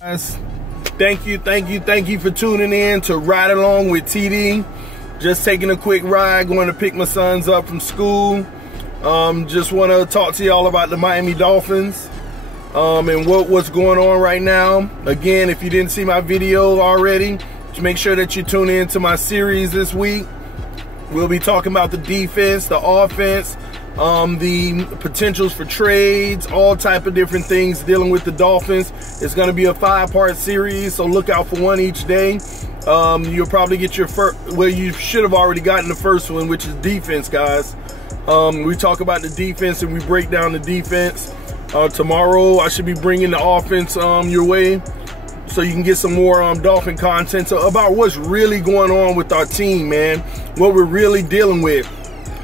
Guys, thank you for tuning in to Ride Along with TD. Just taking a quick ride, going to pick my sons up from school. Just want to talk to y'all about the Miami Dolphins and what's going on right now. Again, if you didn't see my video already, just make sure that you tune in to my series this week. We'll be talking about the defense, the offense, the potentials for trades, all type of different things dealing with the Dolphins. It's going to be a 5-part series, so look out for one each day. You'll probably get your first, well, you should have already gotten the first one, which is defense, guys. We talk about the defense and we break down the defense. Tomorrow I should be bringing the offense your way, so you can get some more Dolphin content about what's really going on with our team, man, what we're really dealing with.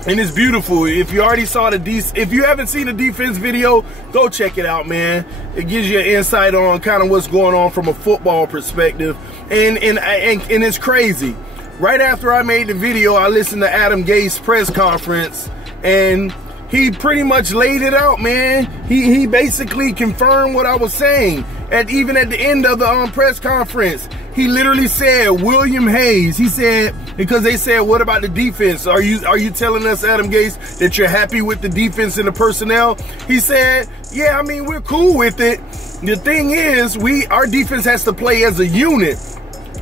And it's beautiful. If you already saw if you haven't seen the defense video, go check it out, man. It gives you an insight on kind of what's going on from a football perspective. And it's crazy. Right after I made the video, I listened to Adam Gase's press conference, and he pretty much laid it out, man. He basically confirmed what I was saying. Even at the end of the press conference, he literally said, William Hayes, he said, because they said, what about the defense? Are you telling us, Adam Gase, that you're happy with the defense and the personnel? He said, yeah, I mean, we're cool with it. The thing is, our defense has to play as a unit.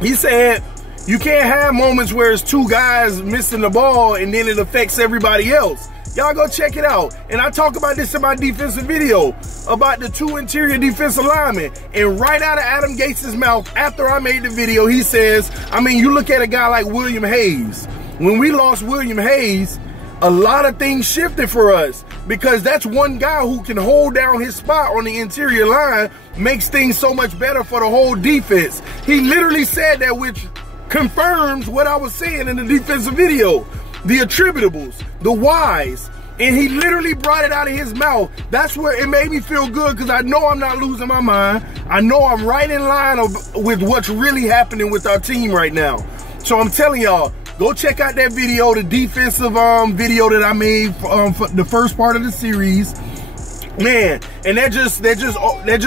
He said, you can't have moments where it's two guys missing the ball and then it affects everybody else. Y'all go check it out. And I talk about this in my defensive video about the 2 interior defensive linemen. And right out of Adam Gase's mouth, after I made the video, he says, I mean, you look at a guy like William Hayes. When we lost William Hayes, a lot of things shifted for us, because that's one guy who can hold down his spot on the interior line, makes things so much better for the whole defense. He literally said that, which confirms what I was saying in the defensive video. The attributables, the whys, and he literally brought it out of his mouth. That's where it made me feel good, because I know I'm not losing my mind. I know I'm right in line with what's really happening with our team right now. So I'm telling y'all, go check out that video, the defensive video that I made for the first part of the series. Man, and that just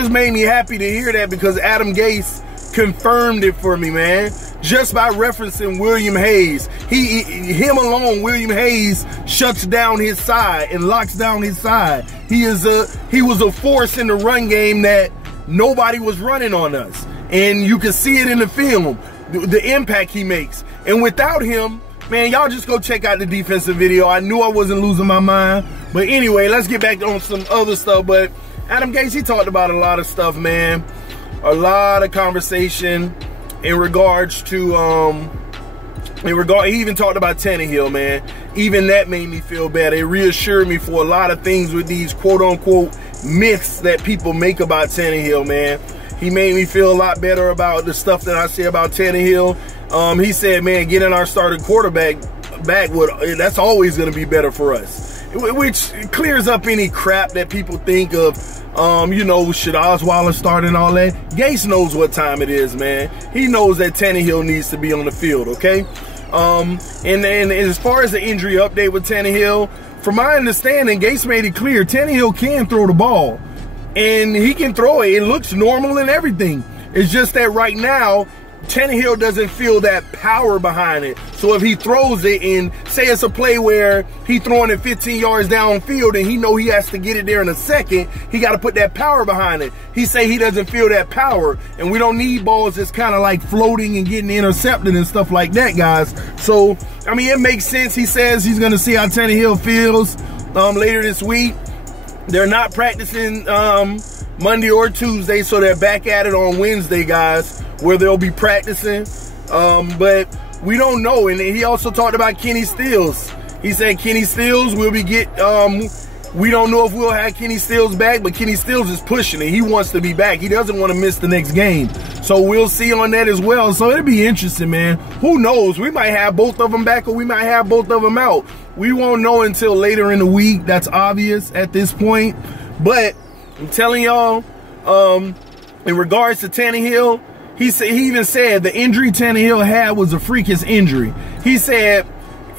made me happy to hear that, because Adam Gase confirmed it for me, man. Just by referencing William Hayes. Him alone, William Hayes, shuts down his side and locks down his side. He was a force in the run game that nobody was running on us. And you can see it in the film, the impact he makes. And without him, man, y'all just go check out the defensive video. I knew I wasn't losing my mind. But anyway, let's get back on some other stuff. But Adam Gase, he talked about a lot of stuff, man. A lot of conversation in regards to he even talked about Tannehill, man. Even that made me feel better. It reassured me for a lot of things with these quote-unquote myths that people make about Tannehill, man. He made me feel a lot better about the stuff that I say about Tannehill. He said, man, getting our starting quarterback back, that's always going to be better for us, which clears up any crap that people think of. You know, should Osweiler start and all that? Gase knows what time it is, man. He knows that Tannehill needs to be on the field, okay? And as far as the injury update with Tannehill, from my understanding, Gase made it clear Tannehill can throw the ball. And he can throw it. It looks normal and everything. It's just that right now, Tannehill doesn't feel that power behind it. So if he throws it, and say it's a play where he throwing it 15 yards downfield and he know he has to get it there in a second, he got to put that power behind it. He say he doesn't feel that power, and we don't need balls that's kind of like floating and getting intercepted and stuff like that, guys. So, I mean, it makes sense. He says he's going to see how Tannehill feels later this week. They're not practicing Monday or Tuesday, so they're back at it on Wednesday, guys, where they'll be practicing. But we don't know. And he also talked about Kenny Stills. He said Kenny Stills will be we don't know if we'll have Kenny Stills back, but Kenny Stills is pushing it. He wants to be back. He doesn't want to miss the next game. So we'll see on that as well. So it'll be interesting, man. Who knows? We might have both of them back, or we might have both of them out. We won't know until later in the week. That's obvious at this point. But I'm telling y'all, in regards to Tannehill, he even said the injury Tannehill had was a freakish injury. He said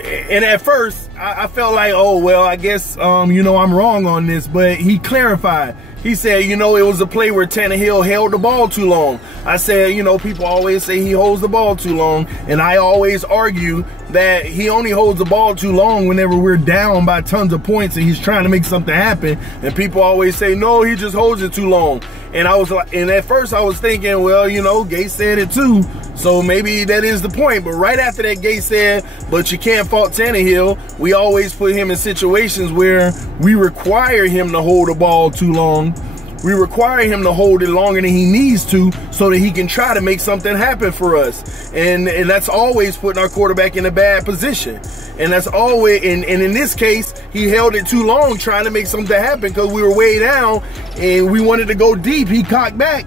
And at first, I felt like, oh, well, I guess, you know, I'm wrong on this. But he clarified. He said, you know, it was a play where Tannehill held the ball too long. I said, you know, people always say he holds the ball too long. And I always argue that he only holds the ball too long whenever we're down by tons of points and he's trying to make something happen. And people always say, no, he just holds it too long. And I was like, and at first I was thinking, well, you know, Gase said it too, so maybe that is the point. But right after that, Gase said, but you can't fault Tannehill. We always put him in situations where we require him to hold the ball too long. We require him to hold it longer than he needs to so that he can try to make something happen for us. And that's always putting our quarterback in a bad position. And that's always, and in this case, he held it too long trying to make something happen because we were way down and we wanted to go deep. He cocked back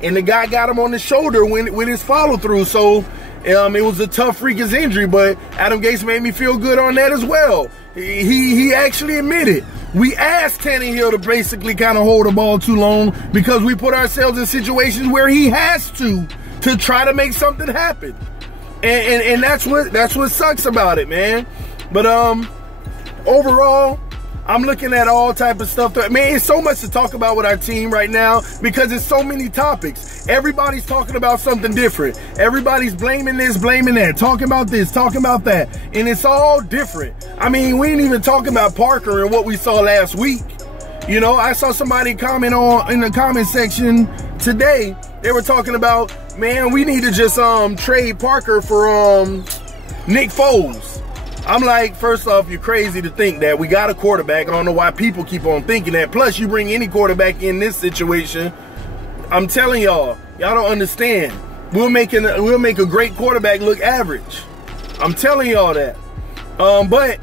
and the guy got him on the shoulder with his follow through. So it was a tough freakish injury, but Adam Gase made me feel good on that as well. He actually admitted. We asked Tannehill to basically kind of hold the ball too long because we put ourselves in situations where he has to try to make something happen. And that's what sucks about it, man. But overall, I'm looking at all type of stuff. Man, it's so much to talk about with our team right now because it's so many topics. Everybody's talking about something different. Everybody's blaming this, blaming that, talking about this, talking about that. And it's all different. I mean, we ain't even talking about Parker and what we saw last week. You know, I saw somebody comment in the comment section today. They were talking about, man, we need to just trade Parker for Nick Foles. I'm like, first off, you're crazy to think that. We got a quarterback. I don't know why people keep on thinking that. Plus, you bring any quarterback in this situation, I'm telling y'all don't understand. We'll make a great quarterback look average. I'm telling y'all that. But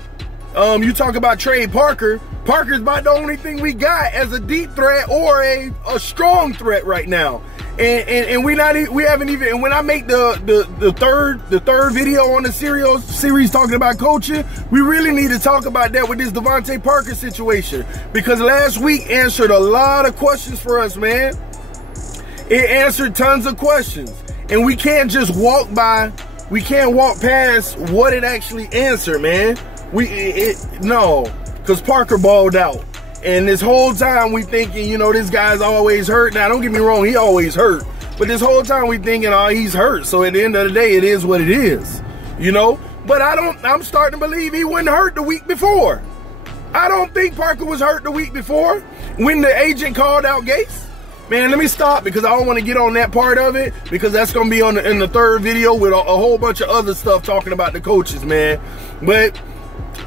you talk about trade Parker. Parker's about the only thing we got as a deep threat or a strong threat right now. And we haven't even, and when I make the third video on the series talking about coaching, we really need to talk about that with this Devontae Parker situation, because last week answered a lot of questions for us, man. It answered tons of questions, and we can't just walk past what it actually answered, man. No, because Parker balled out. And this whole time we thinking, you know, this guy's always hurt. Now, don't get me wrong, he always hurt. But this whole time we thinking, oh, he's hurt. So at the end of the day, it is what it is, you know. But I'm starting to believe he wasn't hurt the week before. I don't think Parker was hurt the week before when the agent called out Gase. Man, let me stop because I don't want to get on that part of it because that's going to be in the third video with a whole bunch of other stuff talking about the coaches, man. But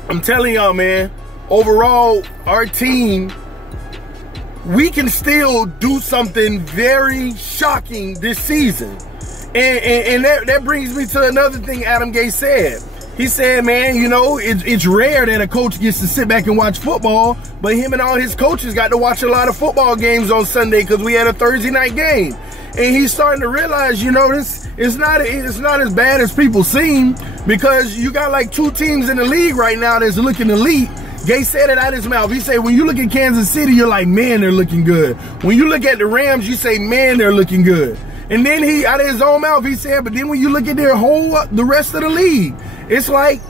I'm telling y'all, man, overall, our team, we can still do something very shocking this season. And that brings me to another thing Adam Gase said. He said, man, you know, it's rare that a coach gets to sit back and watch football, but him and all his coaches got to watch a lot of football games on Sunday because we had a Thursday night game. And he's starting to realize, you know, it's not as bad as people seem, because you got like 2 teams in the league right now that's looking elite. Gase said it out his mouth. He said, when you look at Kansas City, you're like, man, they're looking good. When you look at the Rams, you say, man, they're looking good. And then he, out of his own mouth, he said, but then when you look at the rest of the league, it's like,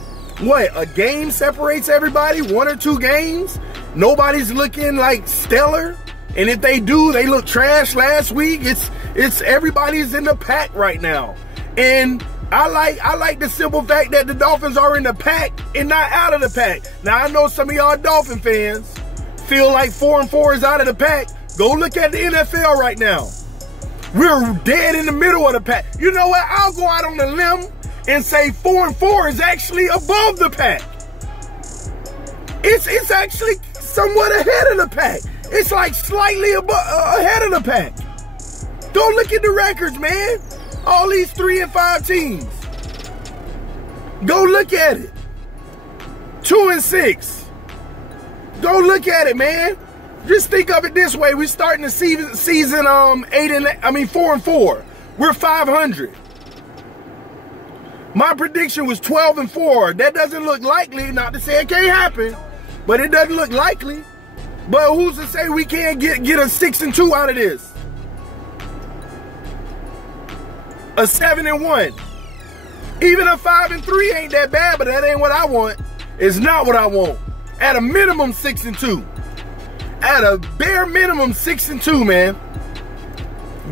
what, a game separates everybody? 1 or 2 games? Nobody's looking like stellar. And if they do, they look trash last week. It's everybody's in the pack right now. And I like the simple fact that the Dolphins are in the pack and not out of the pack. Now, I know some of y'all Dolphin fans feel like 4-4 is out of the pack. Go look at the NFL right now. We're dead in the middle of the pack. You know what? I'll go out on a limb and say 4-4 is actually above the pack. It's actually somewhat ahead of the pack. It's like slightly ahead of the pack. Go look at the records, man. All these 3 and 5 teams. Go look at it. 2 and 6. Go look at it, man. Just think of it this way. We're starting the season 4-4. We're 500. My prediction was 12-4. That doesn't look likely. Not to say it can't happen, but it doesn't look likely. But who's to say we can't get a 6-2 out of this? A 7-1. Even a 5-3 ain't that bad, but that ain't what I want. It's not what I want. At a minimum, 6-2. At a bare minimum, 6-2, man.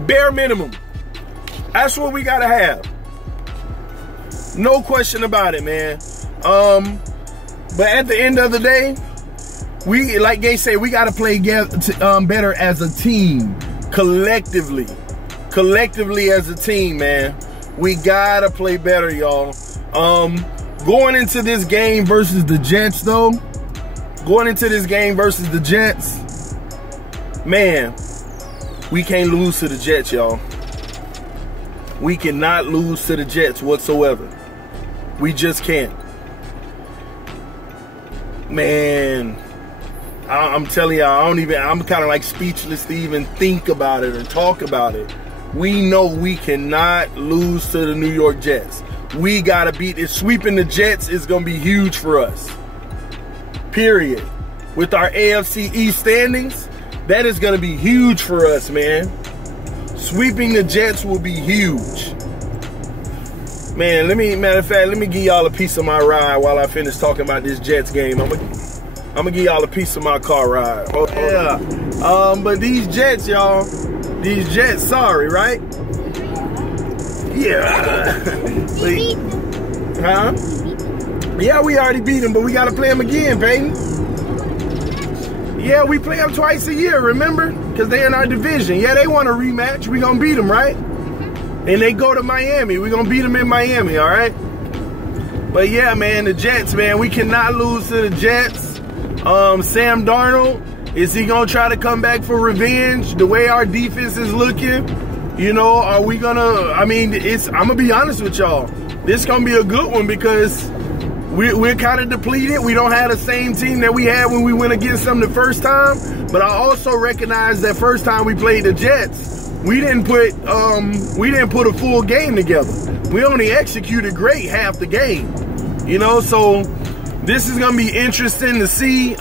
Bare minimum. That's what we gotta have. No question about it, man. But at the end of the day, we, like Gay said, we gotta play better as a team, collectively. Collectively as a team, man. We gotta play better, y'all. Going into this game versus the Jets, though, man, we can't lose to the Jets, y'all. We cannot lose to the Jets whatsoever. We just can't. Man, I'm telling y'all, I'm kind of like speechless to even think about it or talk about it. We know we cannot lose to the New York Jets. We gotta beat it. Sweeping the Jets is gonna be huge for us. Period. With our AFC East standings, that is gonna be huge for us, man. Sweeping the Jets will be huge. Man, matter of fact, let me give y'all a piece of my ride while I finish talking about this Jets game. I'm gonna give y'all a piece of my car ride. Oh, yeah. But these Jets, y'all, these Jets, sorry, right? Yeah. Huh? Yeah, we already beat them, but we gotta play them again, Peyton. Yeah, we play them twice a year, remember? Because they're in our division. Yeah, they want a rematch. We gonna beat them, right? And they go to Miami. We gonna beat them in Miami, all right? But yeah, man, the Jets, man, we cannot lose to the Jets. Sam Darnold, is he gonna try to come back for revenge? The way our defense is looking, you know, are we gonna, I mean, I'm gonna be honest with y'all. This gonna be a good one because we're kind of depleted. We don't have the same team that we had when we went against them the first time. But I also recognize that first time we played the Jets, we didn't put a full game together. We only executed great half the game. You know, so this is gonna be interesting to see.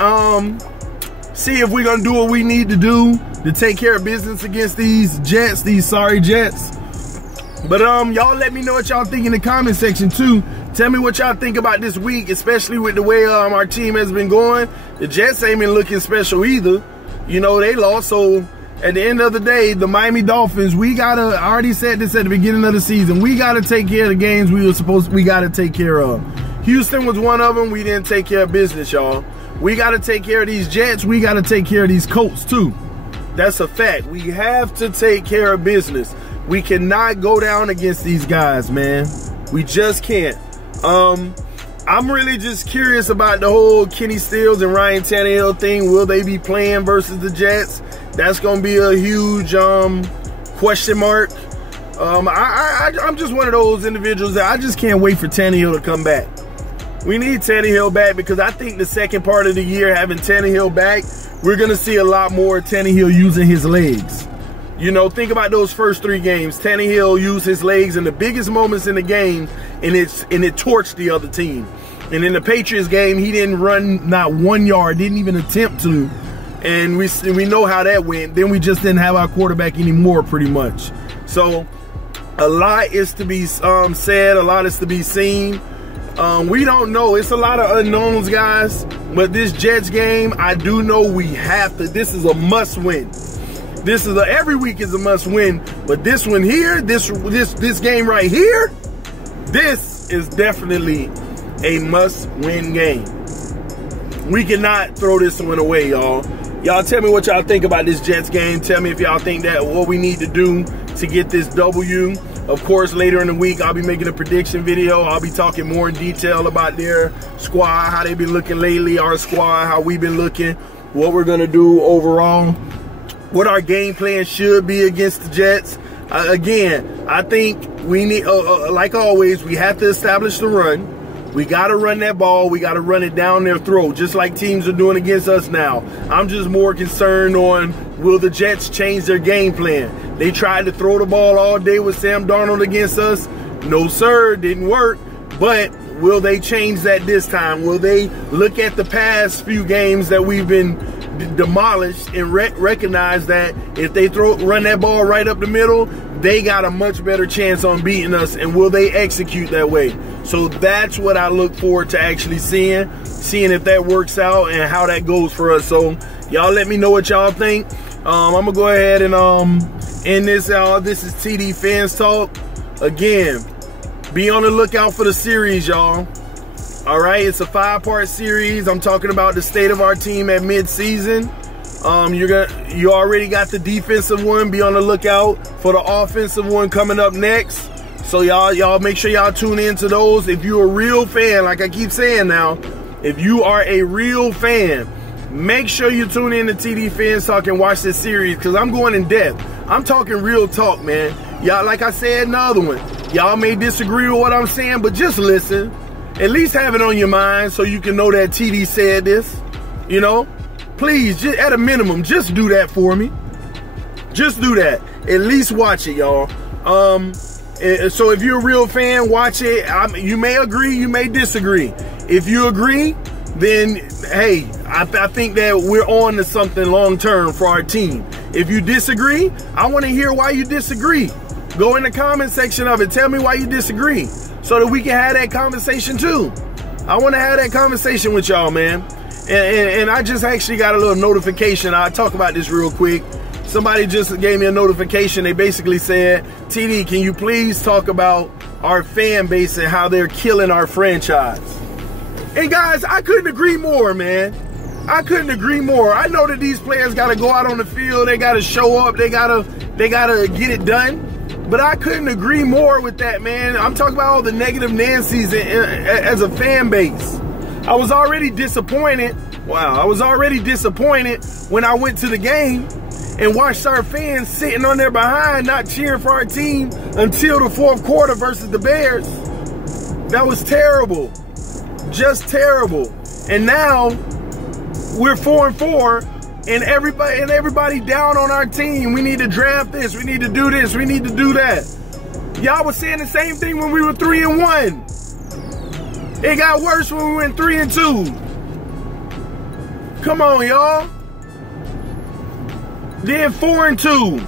See if we're gonna do what we need to do to take care of business against these Jets, these sorry Jets. But y'all let me know what y'all think in the comment section too. Tell me what y'all think about this week, especially with the way our team has been going. The Jets ain't been looking special either. You know, they lost. So at the end of the day, the Miami Dolphins, I already said this at the beginning of the season, we gotta take care of the games we gotta take care of. Houston was one of them. We didn't take care of business, y'all. We gotta take care of these Jets. We gotta take care of these Colts too. That's a fact. We have to take care of business. We cannot go down against these guys, man. We just can't. I'm really just curious about the whole Kenny Stills and Ryan Tannehill thing. Will they be playing versus the Jets? That's going to be a huge question mark. I'm just one of those individuals that I just can't wait for Tannehill to come back. We need Tannehill back because I think the second part of the year, having Tannehill back, we're going to see a lot more Tannehill using his legs. You know, think about those first 3 games. Tannehill used his legs in the biggest moments in the game, and it torched the other team. And in the Patriots game, he didn't run not 1 yard, didn't even attempt to. And we know how that went. Then we just didn't have our quarterback anymore, pretty much. So a lot is to be said, a lot is to be seen. We don't know. It's a lot of unknowns, guys. But this Jets game, I do know we have to. This is a must-win. Every week is a must-win. But this one here, this game right here, this is definitely a must-win game. We cannot throw this one away, y'all. Y'all tell me what y'all think about this Jets game. Tell me if y'all think that what we need to do to get this W. Of course, later in the week, I'll be making a prediction video. I'll be talking more in detail about their squad, how they've been looking lately, our squad, how we've been looking, what we're going to do overall, what our game plan should be against the Jets. Again, I think we need, like always, we have to establish the run. We got to run that ball. We got to run it down their throat, just like teams are doing against us now. I'm just more concerned on, will the Jets change their game plan? They tried to throw the ball all day with Sam Darnold against us. No, sir, didn't work. But will they change that this time? Will they look at the past few games that we've been demolished and recognize that if they run that ball right up the middle, they got a much better chance on beating us, and will they execute that way? So that's what I look forward to actually seeing if that works out and how that goes for us. So y'all let me know what y'all think. I'm gonna go ahead and end this out. This is TD Phins Talk. Again, be on the lookout for the series, y'all. All right, it's a 5-part series. I'm talking about the state of our team at mid-season. You already got the defensive one. Be on the lookout for the offensive one coming up next. So y'all make sure y'all tune into those. If you're a real fan, like I keep saying now, if you are a real fan, make sure you tune in to TD Phins Talk and watch this series, because I'm going in depth. I'm talking real talk, man. Y'all, like I said in the other one, y'all may disagree with what I'm saying, but just listen. At least have it on your mind so you can know that TD said this, you know? Please, just at a minimum, just do that for me. Just do that. At least watch it, y'all. So if you're a real fan, watch it. You may agree, you may disagree. If you agree, then, hey, I think that we're on to something long-term for our team. If you disagree, I want to hear why you disagree. Go in the comment section of it. Tell me why you disagree so that we can have that conversation too. I want to have that conversation with y'all, man. And I just actually got a little notification. I'll talk about this real quick. Somebody just gave me a notification. They basically said, TD, can you please talk about our fan base and how they're killing our franchise? And guys, I couldn't agree more, man. I couldn't agree more. I know that these players got to go out on the field. They got to show up. They gotta get it done. But I couldn't agree more with that, man. I'm talking about all the negative Nancy's as a fan base. I was already disappointed. Wow, I was already disappointed when I went to the game and watched our fans sitting on their behind, not cheering for our team until the fourth quarter versus the Bears. That was terrible. Just terrible. And now we're 4-4. And everybody down on our team. We need to draft this. We need to do this. We need to do that. Y'all was saying the same thing when we were 3-1. It got worse when we went 3-2. Come on, y'all. Then 4-2,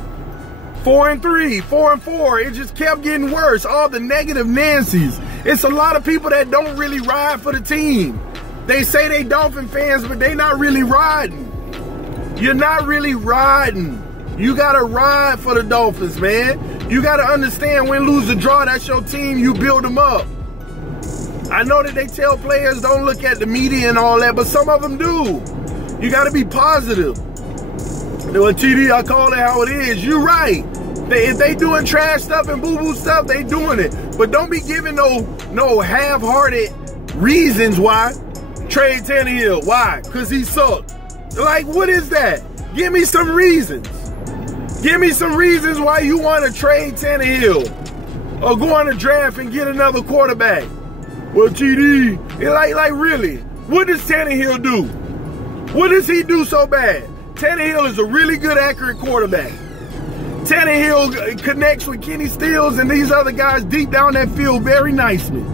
4-3, 4-4. It just kept getting worse. All the negative Nancy's. It's a lot of people that don't really ride for the team. They say they Dolphin fans, but they not really riding. You're not really riding. You got to ride for the Dolphins, man. You got to understand, win, lose, or draw, that's your team. You build them up. I know that they tell players don't look at the media and all that, but some of them do. You got to be positive. Well, TD, I call it how it is. You're right. If they doing trash stuff and boo-boo stuff, they doing it. But don't be giving no half-hearted reasons why. Trade Tannehill. Why? Because he sucked. Like, what is that? Give me some reasons. Give me some reasons why you want to trade Tannehill or go on a draft and get another quarterback. Well, TD, like really, what does Tannehill do? What does he do so bad? Tannehill is a really good, accurate quarterback. Tannehill connects with Kenny Stills and these other guys deep down that field very nicely.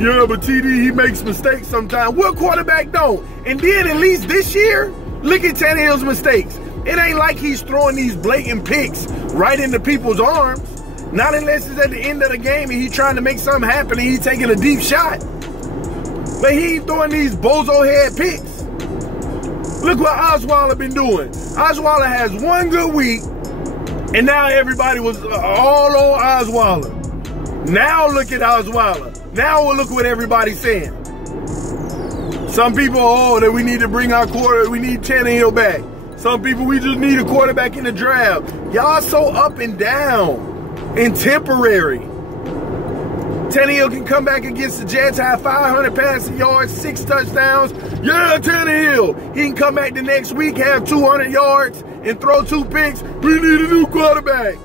Yeah, but TD, he makes mistakes sometimes. What quarterback don't? And then at least this year, look at Tannehill's mistakes. It ain't like he's throwing these blatant picks right into people's arms. Not unless it's at the end of the game and he's trying to make something happen and he's taking a deep shot. But he ain't throwing these bozo head picks. Look what Osweiler been doing. Osweiler has one good week, and now everybody was all on Osweiler. Now look at Osweiler. Now we'll look what everybody's saying. Some people, that we need to bring our we need Tannehill back. Some people, we just need a quarterback in the draft. Y'all so up and down and temporary. Tannehill can come back against the Jets, have 500 passing yards, 6 touchdowns. Yeah, Tannehill. He can come back the next week, have 200 yards, and throw 2 picks. We need a new quarterback.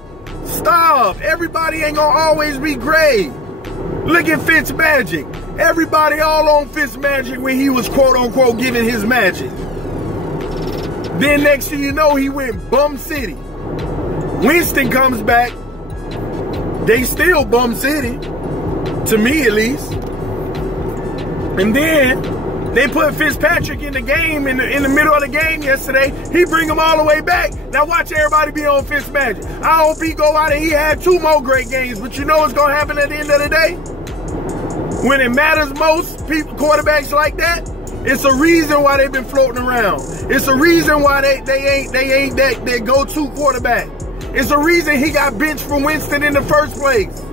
Stop. Everybody ain't going to always be great. Look at Fitzmagic. Everybody all on Fitzmagic when he was quote-unquote giving his magic. Then next thing you know, he went bum city. Winston comes back. They still bum city. To me, at least. And then They put Fitzpatrick in the game, in the middle of the game yesterday. He bring him all the way back. Now watch everybody be on Fitzmagic. I hope he go out and he had 2 more great games. But you know what's going to happen at the end of the day? When it matters most, quarterbacks like that, it's a reason why they've been floating around. It's a reason why they ain't that go-to quarterback. It's a reason he got benched for Winston in the first place.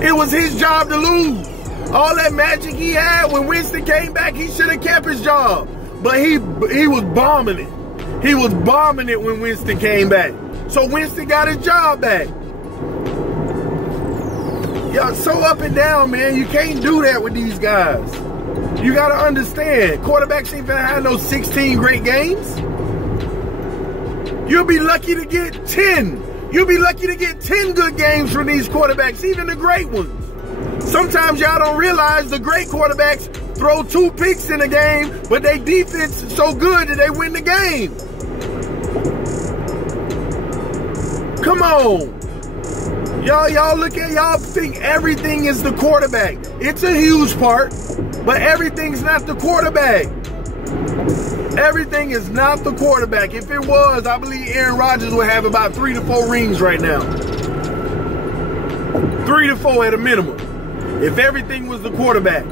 It was his job to lose. All that magic he had when Winston came back, he should have kept his job. But he was bombing it. He was bombing it when Winston came back. So Winston got his job back. Y'all so up and down, man. You can't do that with these guys. You got to understand, quarterbacks ain't gonna have no 16 great games. You'll be lucky to get 10. You'll be lucky to get 10 good games from these quarterbacks, even the great ones. Sometimes y'all don't realize the great quarterbacks throw 2 picks in a game, but their defense is so good that they win the game. Come on. Y'all look at, y'all think everything is the quarterback. It's a huge part, but everything's not the quarterback. Everything is not the quarterback. If it was, I believe Aaron Rodgers would have about 3 to 4 rings right now. 3 to 4 at a minimum. If everything was the quarterback.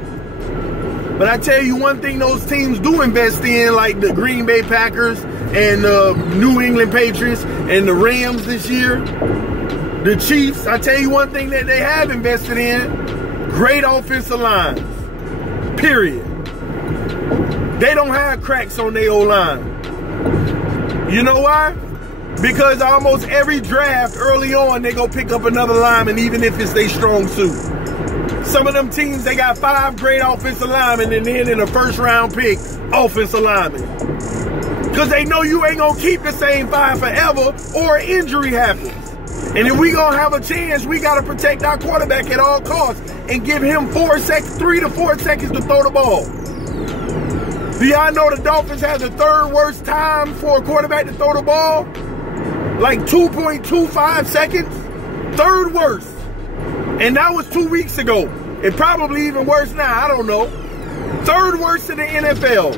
But I tell you one thing those teams do invest in, like the Green Bay Packers and the New England Patriots and the Rams this year, the Chiefs, I tell you one thing that they have invested in, great offensive lines, period. They don't have cracks on their O-line. You know why? Because almost every draft early on, they go pick up another lineman, even if it's their strong suit. Some of them teams, they got 5 great offensive linemen, and then in a first-round pick, offensive linemen. Because they know you ain't going to keep the same 5 forever, or an injury happens. And if we going to have a chance, we got to protect our quarterback at all costs and give him 3 to 4 seconds to throw the ball. Do y'all know the Dolphins have the 3rd worst time for a quarterback to throw the ball? Like 2.25 seconds? 3rd worst. And that was 2 weeks ago. It probably even worse now. I don't know. 3rd worst in the NFL.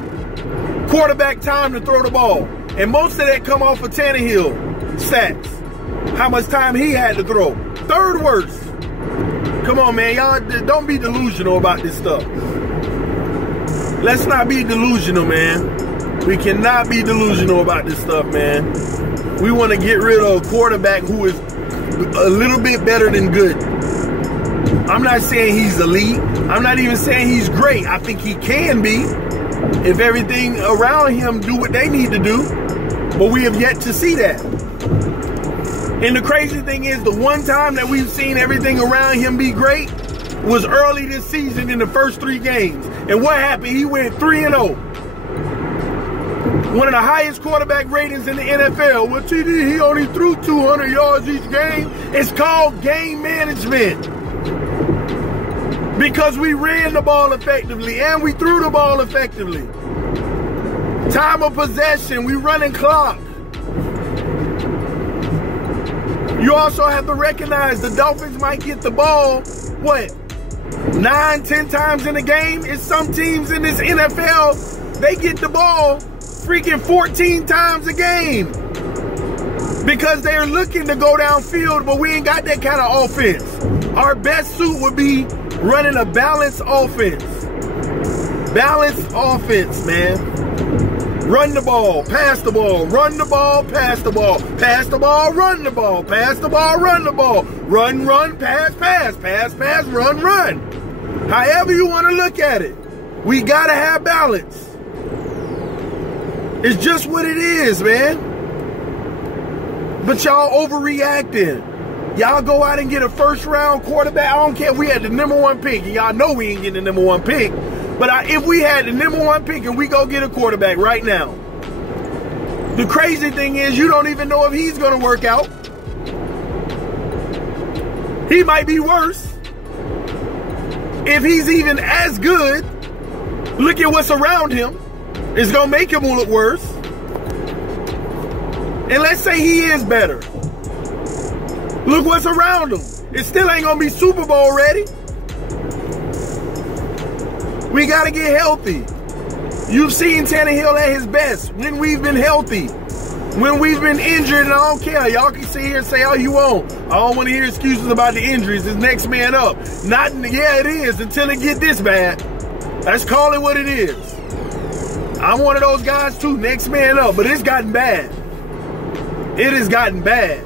Quarterback time to throw the ball. And most of that come off of Tannehill stats. How much time he had to throw. 3rd worst. Come on, man. Y'all don't be delusional about this stuff. Let's not be delusional, man. We cannot be delusional about this stuff, man. We want to get rid of a quarterback who is a little bit better than good. I'm not saying he's elite. I'm not even saying he's great. I think he can be if everything around him do what they need to do. But we have yet to see that. And the crazy thing is, the one time that we've seen everything around him be great was early this season in the first 3 games. And what happened? He went 3-0. One of the highest quarterback ratings in the NFL. Well, TD, he only threw 200 yards each game. It's called game management. Because we ran the ball effectively and we threw the ball effectively. Time of possession, we running clock. You also have to recognize the Dolphins might get the ball, what, 9, 10 times in a game? It's some teams in this NFL, they get the ball freaking 14 times a game. Because they're looking to go downfield, but we ain't got that kind of offense. Our best suit would be running a balanced offense. Balanced offense, man. Run the ball, pass the ball, run the ball, pass the ball, pass the ball, run the ball, pass the ball, run the ball, run, pass, pass, pass, pass, run, run. However you want to look at it, we got to have balance. It's just what it is, man. But y'all overreacting. Y'all go out and get a first-round quarterback. I don't care if we had the #1 pick, and y'all know we ain't getting the #1 pick. But if we had the #1 pick and we go get a quarterback right now, the crazy thing is you don't even know if he's going to work out. He might be worse. If he's even as good, look at what's around him. It's going to make him look worse. And let's say he is better. Look what's around him. It still ain't going to be Super Bowl ready. We got to get healthy. You've seen Tannehill at his best when we've been healthy, when we've been injured, and I don't care. Y'all can sit here and say all you want. I don't want to hear excuses about the injuries. It's next man up. Yeah, it is until it get this bad. Let's call it what it is. I'm one of those guys too, next man up, but it's gotten bad. It has gotten bad.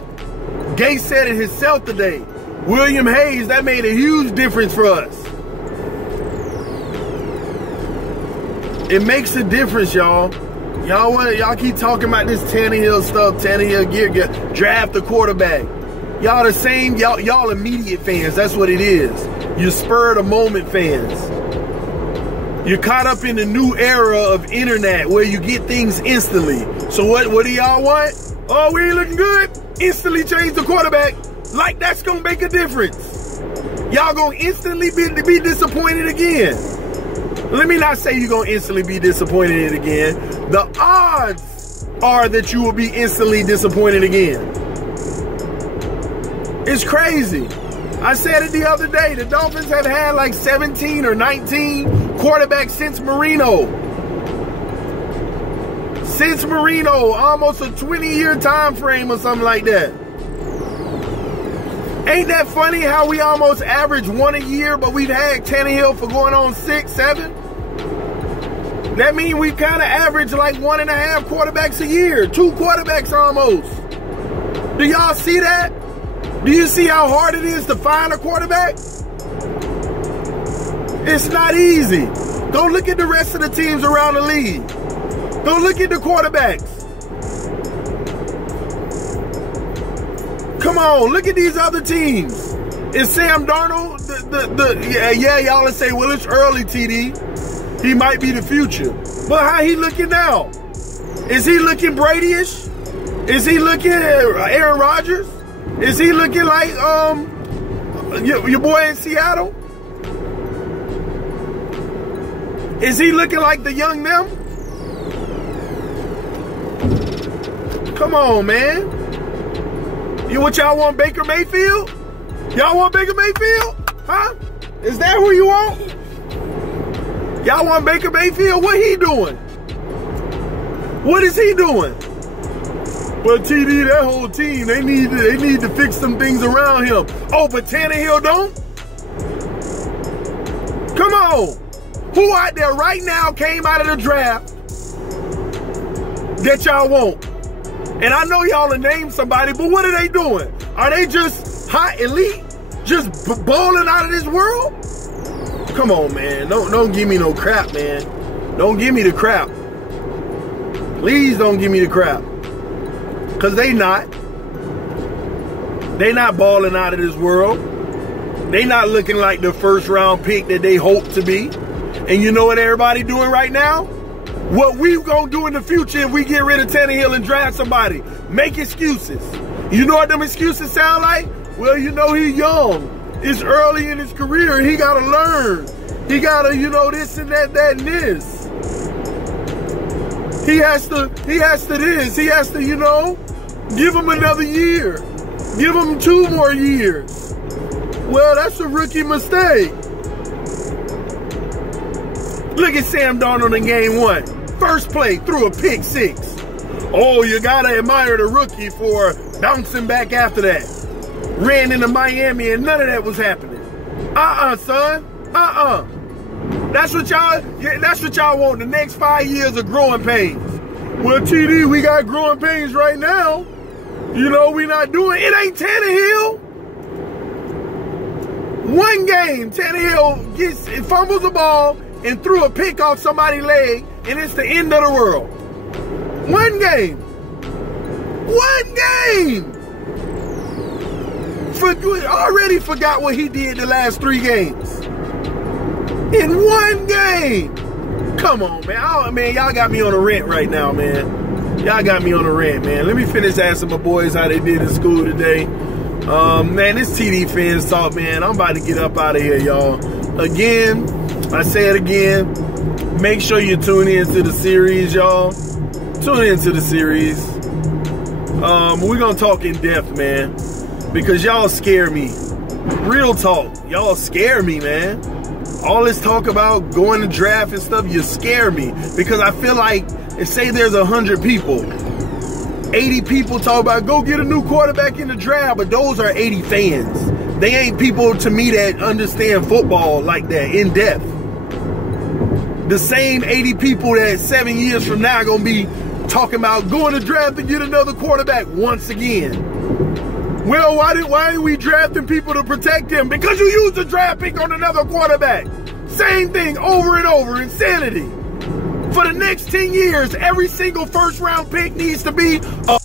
Gates said it himself today. William Hayes, that made a huge difference for us. It makes a difference, y'all. Y'all keep talking about this Tannehill stuff, Tannehill gear, draft the quarterback. Y'all the same, y'all immediate fans, that's what it is. You're spur of the moment fans. You're caught up in the new era of internet where you get things instantly. So what do y'all want? Oh, we ain't looking good? Instantly change the quarterback. Like that's gonna make a difference. Y'all gonna instantly be disappointed again. Let me not say you're gonna instantly be disappointed again. The odds are that you will be instantly disappointed again. It's crazy. I said it the other day. The Dolphins have had like 17 or 19 quarterbacks since Marino. Since Marino, almost a 20-year time frame or something like that. Ain't that funny how we almost average one a year, but we've had Tannehill for going on 6, 7? That means we kind of average like 1.5 quarterbacks a year. 2 quarterbacks almost. Do y'all see that? Do you see how hard it is to find a quarterback? It's not easy. Go look at the rest of the teams around the league. Go look at the quarterbacks. Come on, look at these other teams. Is Sam Darnold yeah, y'all say, well, it's early, TD. He might be the future. But how he looking now? Is he looking Brady-ish? Is he looking Aaron Rodgers? Is he looking like your boy in Seattle? Is he looking like the young them? Come on, man. What y'all want, Baker Mayfield? Y'all want Baker Mayfield? Huh? Is that who you want? Y'all want Baker Mayfield? What he doing? What is he doing? Well, TD, that whole team, they need to fix some things around him. Oh, but Tannehill don't? Come on. Who out there right now came out of the draft that y'all want? And I know y'all will name somebody, but what are they doing? Are they just hot elite? Just balling out of this world? Come on, man. Don't give me no crap, man. Don't give me the crap. Please don't give me the crap. Because they not. They not balling out of this world. They not looking like the first round pick that they hope to be. And you know what everybody doing right now? What we gonna do in the future if we get rid of Tannehill and draft somebody? Make excuses. You know what them excuses sound like? Well, you know he's young. It's early in his career. He gotta learn. He gotta, you know, this and that and this. He has to this. He has to, you know, give him another year. Give him 2 more years. Well, that's a rookie mistake. Look at Sam Darnold in game 1. First play, threw a pick 6. Oh, you gotta admire the rookie for bouncing back after that. Ran into Miami and none of that was happening. Son. That's what y'all want. The next 5 years of growing pains. Well, TD, we got growing pains right now. You know, we not doing it. Ain't Tannehill. One game, Tannehill fumbles the ball and threw a pick off somebody's leg, and it's the end of the world. One game. One game. Already forgot what he did the last 3 games. In one game. Come on, man. Oh, man, y'all got me on a rant right now, man. Y'all got me on a rant, man. Let me finish asking my boys how they did in school today. Man, this TD Phins talk, man. I'm about to get up out of here, y'all. Again, I say it again. Make sure you tune in to the series, y'all. Tune into the series. We're going to talk in depth, man. Because y'all scare me. Real talk. Y'all scare me, man. all this talk about going to draft and stuff, you scare me, because I feel like, say there's 100 people, 80 people talk about go get a new quarterback in the draft, but those are 80 fans. They ain't people to me that understand football like that in depth. The same 80 people that 7 years from now are gonna be talking about going to draft and get another quarterback once again. Well, why are we drafting people to protect him? Because you used a draft pick on another quarterback. Same thing over and over, insanity. For the next 10 years, every single first round pick needs to be a